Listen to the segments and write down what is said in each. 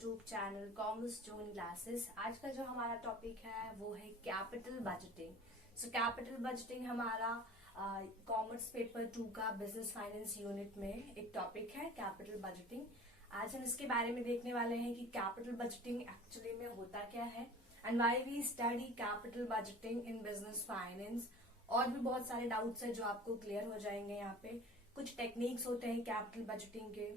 YouTube channel commerce zone classes. आज का जो हमारा टॉपिक है वो है capital budgeting. So capital budgeting हमारा कॉमर्स पेपर 2 का बिजनेस फाइनेंस यूनिट में एक टॉपिक है कैपिटल बजटिंग। आज हम इसके बारे में देखने वाले हैं कि कैपिटल बजटिंग एक्चुअली में होता क्या है and why we study capital budgeting in business finance. और भी बहुत सारे डाउट्स है जो आपको क्लियर हो जाएंगे। यहाँ पे कुछ टेक्निक्स होते हैं कैपिटल बजटिंग के,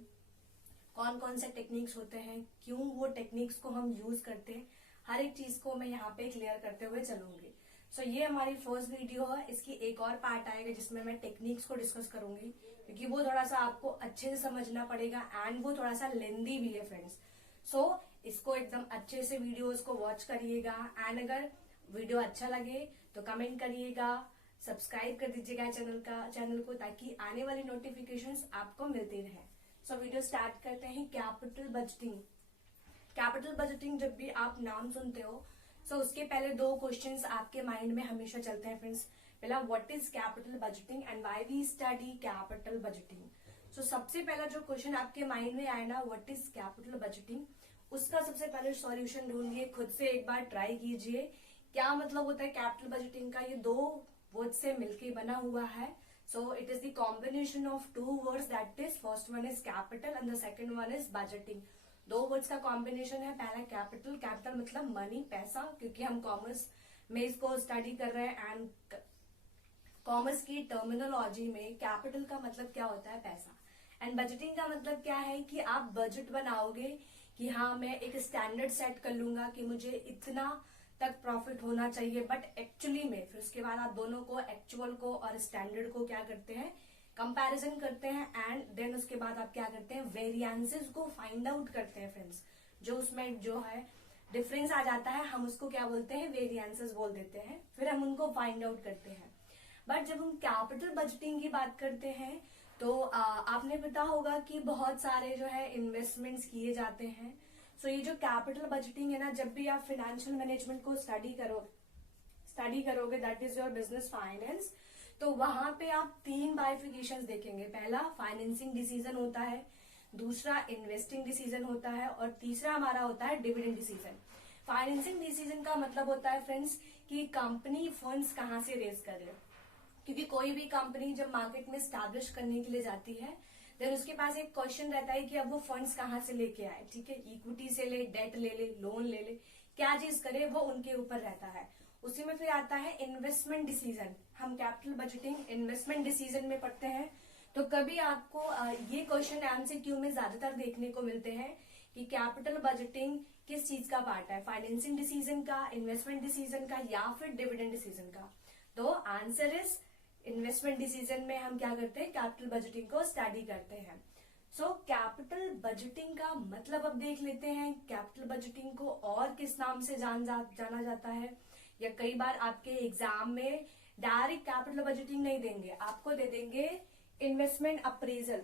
कौन कौन से टेक्निक्स होते हैं, क्यों वो टेक्निक्स को हम यूज करते हैं, हर एक चीज को मैं यहाँ पे क्लियर करते हुए चलूंगी। सो ये हमारी फर्स्ट वीडियो है। इसकी एक और पार्ट आएगा जिसमें मैं टेक्निक्स को डिस्कस करूंगी, क्योंकि वो थोड़ा सा आपको अच्छे से समझना पड़ेगा एंड वो थोड़ा सा लेंदी भी है फ्रेंड्स। सो इसको एकदम अच्छे से वीडियोस को वॉच करिएगा एंड अगर वीडियो अच्छा लगे तो कमेंट करिएगा, सब्सक्राइब कर दीजिएगा चैनल को, ताकि आने वाली नोटिफिकेशंस आपको मिलती रहे। सो वीडियो स्टार्ट करते हैं। Capital budgeting. कैपिटल बजटिंग जब भी आप नाम सुनते हो सो उसके पहले दो क्वेश्चंस आपके माइंड में हमेशा चलते हैं फ्रेंड्स। पहला, what is capital budgeting and why we study capital budgeting. So सबसे पहला जो क्वेश्चन आपके माइंड में आए ना, व्हाट इज कैपिटल बजटिंग, उसका सबसे पहले सॉल्यूशन ढूंढिए, खुद से एक बार ट्राई कीजिए क्या मतलब होता है कैपिटल बजटिंग का। ये दो वर्ड से मिलके बना हुआ है। So it is the combination of two words, that is first one is capital and the second one is budgeting। दो वर्ड्स का कॉम्बिनेशन है। पहला कैपिटल, कैपिटल मतलब मनी, पैसा, क्योंकि हम कॉमर्स में इसको स्टडी कर रहे हैं एंड कॉमर्स की टर्मिनोलॉजी में कैपिटल का मतलब क्या होता है, पैसा। एंड बजटिंग का मतलब क्या है कि आप बजट बनाओगे कि हाँ मैं एक स्टैंडर्ड सेट कर लूंगा कि मुझे इतना तक प्रॉफिट होना चाहिए, बट एक्चुअली में फिर उसके बाद आप दोनों को, एक्चुअल को और स्टैंडर्ड को क्या करते हैं, कंपैरिजन करते हैं एंड देन उसके बाद आप क्या करते हैं, वेरिएंसेस को फाइंड आउट करते हैं फ्रेंड्स। जो उसमें जो है डिफरेंस आ जाता है हम उसको क्या बोलते हैं, वेरिएंसेस बोल देते हैं। फिर हम उनको फाइंड आउट करते हैं। बट जब हम कैपिटल बजटिंग की बात करते हैं तो आपने पता होगा कि बहुत सारे जो है इन्वेस्टमेंट्स किए जाते हैं। सो ये जो कैपिटल बजटिंग है ना, जब भी आप फाइनेंशियल मैनेजमेंट को स्टडी करोगे that is your business finance, तो वहां पे आप तीन बाइफिकेशंस देखेंगे। पहला फाइनेंसिंग डिसीजन होता है, दूसरा इन्वेस्टिंग डिसीजन होता है और तीसरा हमारा होता है डिविडेंड डिसीजन। फाइनेंसिंग डिसीजन का मतलब होता है फ्रेंड्स कि कंपनी फंड्स कहाँ से रेज कर ले, क्योंकि कोई भी कंपनी जब मार्केट में स्टैब्लिश करने के लिए जाती है देन उसके पास एक क्वेश्चन रहता है कि अब वो फंड्स कहाँ से लेके आए। ठीक है, इक्विटी से ले, डेट ले ले, लोन ले ले, क्या चीज करे वो उनके ऊपर रहता है। उसी में फिर आता है इन्वेस्टमेंट डिसीजन। हम कैपिटल बजटिंग इन्वेस्टमेंट डिसीजन में पढ़ते हैं। तो कभी आपको ये क्वेश्चन एमसीक्यू में ज्यादातर देखने को मिलते हैं कि कैपिटल बजटिंग किस चीज का पार्ट है, फाइनेंसिंग डिसीजन का, इन्वेस्टमेंट डिसीजन का या फिर डिविडेंड डिसीजन का। तो आंसर इज इन्वेस्टमेंट डिसीजन में हम क्या करते हैं, कैपिटल बजटिंग को स्टडी करते हैं। सो कैपिटल बजटिंग का मतलब अब देख लेते हैं। कैपिटल बजटिंग को और किस नाम से जाना जाता है, या कई बार आपके एग्जाम में डायरेक्ट कैपिटल बजटिंग नहीं देंगे, आपको दे देंगे इन्वेस्टमेंट अप्रेजल।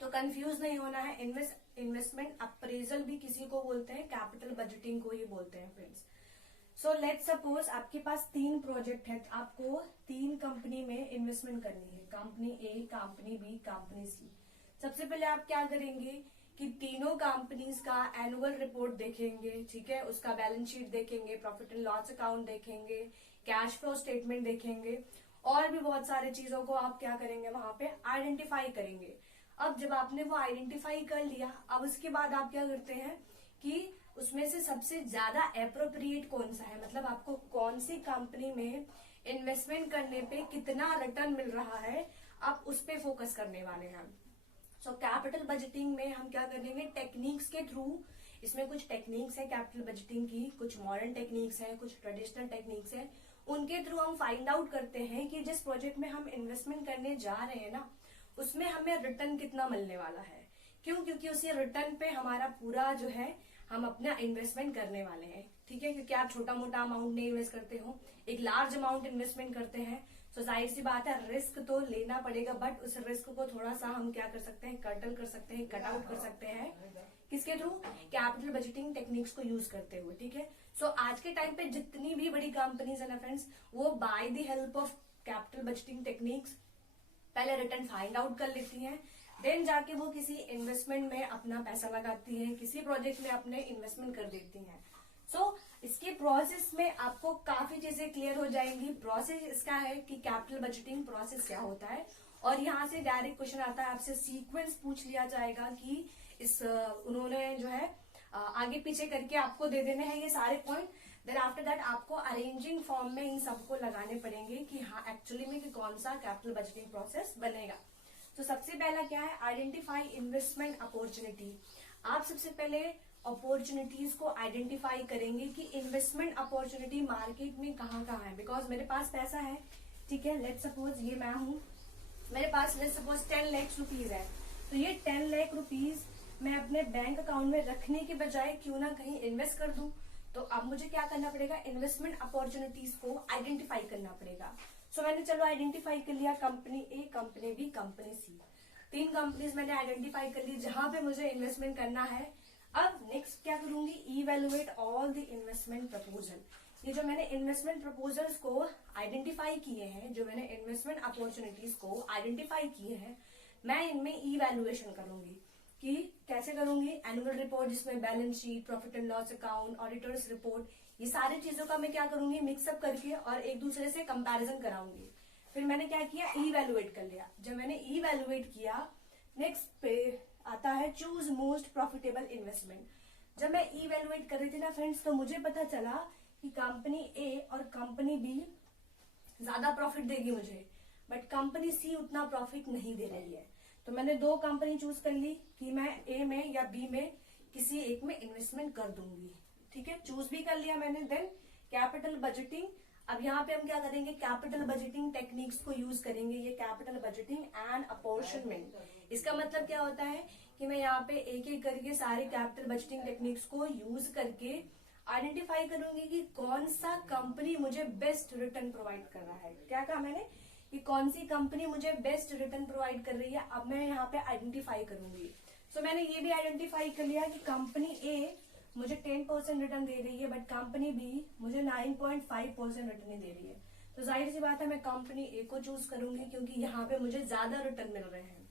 तो कंफ्यूज नहीं होना है, इन्वेस्टमेंट अप्रेजल भी किसी को बोलते हैं, कैपिटल बजटिंग को ही बोलते हैं फ्रेंड्स। सो लेट्स सपोज आपके पास तीन प्रोजेक्ट है, आपको तीन कंपनी में इन्वेस्टमेंट करनी है, कंपनी ए, कंपनी बी, कंपनी सी। सबसे पहले आप क्या करेंगे कि तीनों कंपनीज का एनुअल रिपोर्ट देखेंगे। ठीक है, उसका बैलेंस शीट देखेंगे, प्रॉफिट एंड लॉस अकाउंट देखेंगे, कैश फ्लो स्टेटमेंट देखेंगे और भी बहुत सारी चीजों को आप क्या करेंगे, वहां पे आइडेंटिफाई करेंगे। अब जब आपने वो आइडेंटिफाई कर लिया, अब उसके बाद आप क्या करते हैं कि उसमें से सबसे ज्यादा एप्रोप्रिएट कौन सा है, मतलब आपको कौन सी कंपनी में इन्वेस्टमेंट करने पे कितना रिटर्न मिल रहा है, आप उस पे फोकस करने वाले हैं। सो कैपिटल बजटिंग में हम क्या करेंगे, टेक्निक्स के थ्रू, इसमें कुछ टेक्निक्स है कैपिटल बजटिंग की, कुछ मॉडर्न टेक्निक्स है, कुछ ट्रेडिशनल टेक्निक्स है, उनके थ्रू हम फाइंड आउट करते हैं कि जिस प्रोजेक्ट में हम इन्वेस्टमेंट करने जा रहे हैं ना, उसमें हमें रिटर्न कितना मिलने वाला है। क्यों? क्योंकि उसी रिटर्न पे हमारा पूरा जो है हम अपना इन्वेस्टमेंट करने वाले हैं। ठीक है, क्योंकि आप छोटा मोटा अमाउंट नहीं इन्वेस्ट करते हो, एक लार्ज अमाउंट इन्वेस्टमेंट करते हैं। तो जाहिर सी बात है रिस्क तो लेना पड़ेगा, बट उस रिस्क को थोड़ा सा हम क्या कर सकते हैं, कर्टल कर सकते हैं, कट आउट कर सकते हैं। किसके थ्रू? कैपिटल बजटिंग टेक्निक्स को यूज करते हुए। ठीक है, सो आज के टाइम पे जितनी भी बड़ी कंपनीज है ना फ्रेंड्स, वो by the help of capital budgeting techniques पहले रिटर्न फाइंड आउट कर लेती हैं, देन जाके वो किसी इन्वेस्टमेंट में अपना पैसा लगाती है, किसी प्रोजेक्ट में अपने इन्वेस्टमेंट कर देती हैं। सो इसके प्रोसेस में आपको काफी चीजें क्लियर हो जाएंगी। प्रोसेस इसका है कि कैपिटल बजटिंग प्रोसेस क्या होता है, और यहाँ से डायरेक्ट क्वेश्चन आता है, आपसे सीक्वेंस पूछ लिया जाएगा कि इस उन्होंने जो है आगे पीछे करके आपको दे देने हैं ये सारे पॉइंट। देन आफ्टर दैट आपको अरेंजिंग फॉर्म में इन सबको लगाने पड़ेंगे कि हाँ एक्चुअली में कि कौन सा कैपिटल बजटिंग प्रोसेस बनेगा। तो सबसे पहला क्या है, आइडेंटिफाई इन्वेस्टमेंट अपॉर्चुनिटी। आप सबसे पहले अपॉर्चुनिटीज को आइडेंटिफाई करेंगे कि इन्वेस्टमेंट अपॉर्चुनिटी मार्केट में कहाँ कहाँ है। बिकॉज मेरे पास पैसा है, ठीक है, लेट सपोज ये मैं हूँ, मेरे पास लेट सपोज 10 लाख रुपीज है, तो ये 10 लाख रुपीज मैं अपने बैंक अकाउंट में रखने के बजाय क्यों ना कहीं इन्वेस्ट कर दूं। तो अब मुझे क्या करना पड़ेगा, इन्वेस्टमेंट अपॉर्चुनिटीज को आइडेंटिफाई करना पड़ेगा। सो मैंने चलो आइडेंटिफाई कर लिया, कंपनी ए, कंपनी बी, कंपनी सी, 3 कंपनीज मैंने आइडेंटिफाई कर ली जहां पे मुझे इन्वेस्टमेंट करना है। अब नेक्स्ट क्या करूंगी, evaluate all the investment proposal. ये जो मैंने इन्वेस्टमेंट प्रपोजल्स को आइडेंटिफाई किए हैं, जो मैंने इन्वेस्टमेंट अपॉर्चुनिटीज को आइडेंटिफाई किए हैं, मैं इनमें इवेल्युएशन करूंगी। कि कैसे करूंगी, एनुअल रिपोर्ट जिसमें balance sheet, profit and loss account, auditors report, ये सारी चीजों का मैं क्या करूंगी, मिक्सअप करके और एक दूसरे से कंपैरिजन कराऊंगी। फिर मैंने क्या किया, इवेल्युएट कर लिया। जब मैंने इवेल्युएट किया, नेक्स्ट पे आता है चूज मोस्ट प्रॉफिटेबल इन्वेस्टमेंट। जब मैं इवेल्युएट कर रही थी ना फ्रेंड्स, तो मुझे पता चला कि कंपनी ए और कंपनी बी ज्यादा प्रॉफिट देगी मुझे, बट कंपनी सी उतना प्रॉफिट नहीं दे रही है। तो मैंने 2 कंपनी चूज कर ली कि मैं ए में या बी में किसी एक में इन्वेस्टमेंट कर दूंगी, ठीक है, चूज भी कर लिया मैंने। देन कैपिटल बजटिंग, अब यहाँ पे हम क्या करेंगे, कैपिटल बजटिंग टेक्निक्स को यूज करेंगे। ये कैपिटल बजटिंग एंड अपॉर्शनमेंट, इसका मतलब क्या होता है कि मैं यहाँ पे एक एक करके सारे कैपिटल बजटिंग टेक्निक्स को यूज करके आइडेंटिफाई करूंगी कि कौन सा कंपनी मुझे बेस्ट रिटर्न प्रोवाइड कर रहा है। क्या कहा मैंने कि कौन सी कंपनी मुझे बेस्ट रिटर्न प्रोवाइड कर रही है, अब मैं यहाँ पे आइडेंटिफाई करूंगी। सो मैंने ये भी आइडेंटिफाई कर लिया कि कंपनी ए मुझे 10% रिटर्न दे रही है, बट कंपनी बी मुझे 9.5% रिटर्न दे रही है। तो जाहिर सी बात है मैं कंपनी ए को चूज करूंगी क्योंकि यहाँ पे मुझे ज्यादा रिटर्न मिल रहे हैं।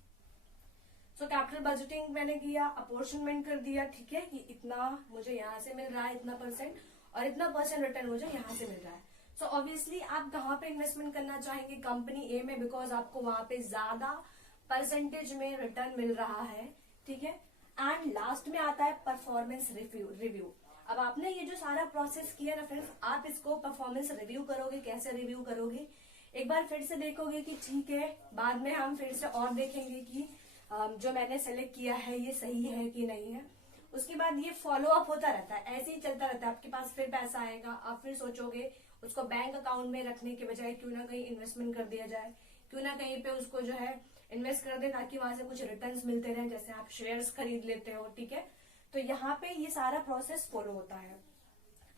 सो कैपिटल बजटिंग मैंने किया, अपॉर्चनमेंट कर दिया, ठीक है, कि इतना मुझे यहाँ से मिल रहा है, इतना परसेंट, और इतना परसेंट रिटर्न मुझे यहाँ से मिल रहा है। सो ऑब्वियसली आप कहाँ पे इन्वेस्टमेंट करना चाहेंगे, कंपनी ए में, बिकॉज आपको वहां पे ज्यादा परसेंटेज में रिटर्न मिल रहा है, ठीक है। एंड लास्ट में आता है परफॉर्मेंस रिव्यू। अब आपने ये जो सारा प्रोसेस किया ना फ्रेंड्स, आप इसको परफॉर्मेंस रिव्यू करोगे। कैसे रिव्यू करोगे, एक बार फिर से देखोगे कि ठीक है, बाद में हम फिर से और देखेंगे कि जो मैंने सेलेक्ट किया है ये सही है कि नहीं है। उसके बाद ये फॉलो अप होता रहता है, ऐसे ही चलता रहता है। आपके पास फिर पैसा आएगा, आप फिर सोचोगे उसको बैंक अकाउंट में रखने के बजाय क्यों ना कहीं इन्वेस्टमेंट कर दिया जाए, क्यों ना कहीं पे उसको जो है इन्वेस्ट कर दे ताकि वहां से कुछ रिटर्न्स मिलते रहे, जैसे आप शेयर्स खरीद लेते हो, ठीक है। तो यहाँ पे ये सारा प्रोसेस फॉलो होता है।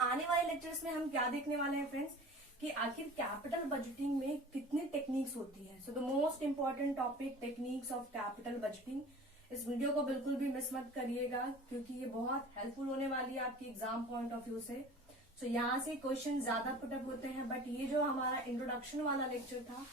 आने वाले लेक्चर्स में हम क्या देखने वाले हैं फ्रेंड्स, कि आखिर कैपिटल बजटिंग में कितनी टेक्निक्स होती है। So the most important topic, techniques of capital budgeting. इस वीडियो को बिल्कुल भी मिस मत करिएगा क्योंकि ये बहुत हेल्पफुल होने वाली है आपकी एग्जाम पॉइंट ऑफ व्यू से। सो यहाँ से क्वेश्चन ज्यादा पुटअप होते हैं, बट ये जो हमारा इंट्रोडक्शन वाला लेक्चर था,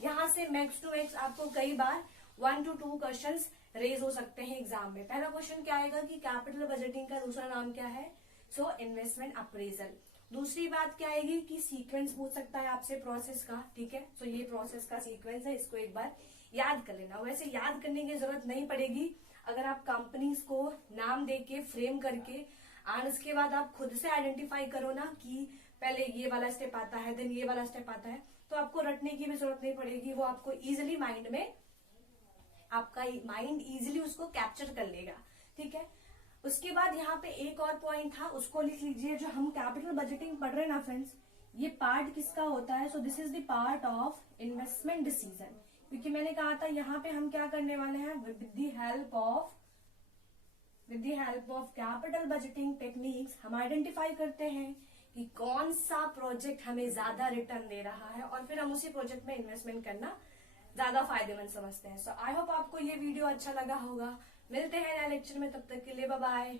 यहाँ से मैक्स टू मैक्स आपको कई बार 1 to 2 क्वेश्चन रेज हो सकते हैं एग्जाम में। पहला क्वेश्चन क्या आएगा कि कैपिटल बजटिंग का दूसरा नाम क्या है, सो इन्वेस्टमेंट अप्रेजल। दूसरी बात क्या आएगी कि सीक्वेंस पूछ सकता है आपसे प्रोसेस का, ठीक है। सो ये प्रोसेस का सीक्वेंस है, इसको एक बार याद कर लेना। वैसे याद करने की जरूरत नहीं पड़ेगी अगर आप कंपनीज को नाम देके फ्रेम करके एंड उसके बाद आप खुद से आइडेंटिफाई करो ना कि पहले ये वाला स्टेप आता है, देन ये वाला स्टेप आता है, तो आपको रटने की भी जरूरत नहीं पड़ेगी। वो आपको इजिली माइंड में, आपका माइंड इजिली उसको कैप्चर कर लेगा, ठीक है। उसके बाद यहाँ पे एक और पॉइंट था, उसको लिख लीजिए। जो हम कैपिटल बजटिंग पढ़ रहे हैं ना फ्रेंड्स, ये पार्ट किसका होता है, so this is the part of investment decision. क्योंकि मैंने कहा था यहाँ पे हम क्या करने वाले हैं, with the help of capital budgeting techniques हम आइडेंटिफाई करते हैं कि कौन सा प्रोजेक्ट हमें ज्यादा रिटर्न दे रहा है, और फिर हम उसी प्रोजेक्ट में इन्वेस्टमेंट करना ज्यादा फायदेमंद समझते हैं। सो आई होप आपको ये वीडियो अच्छा लगा होगा। मिलते हैं नए लेक्चर में, तब तक के लिए बाय बाय।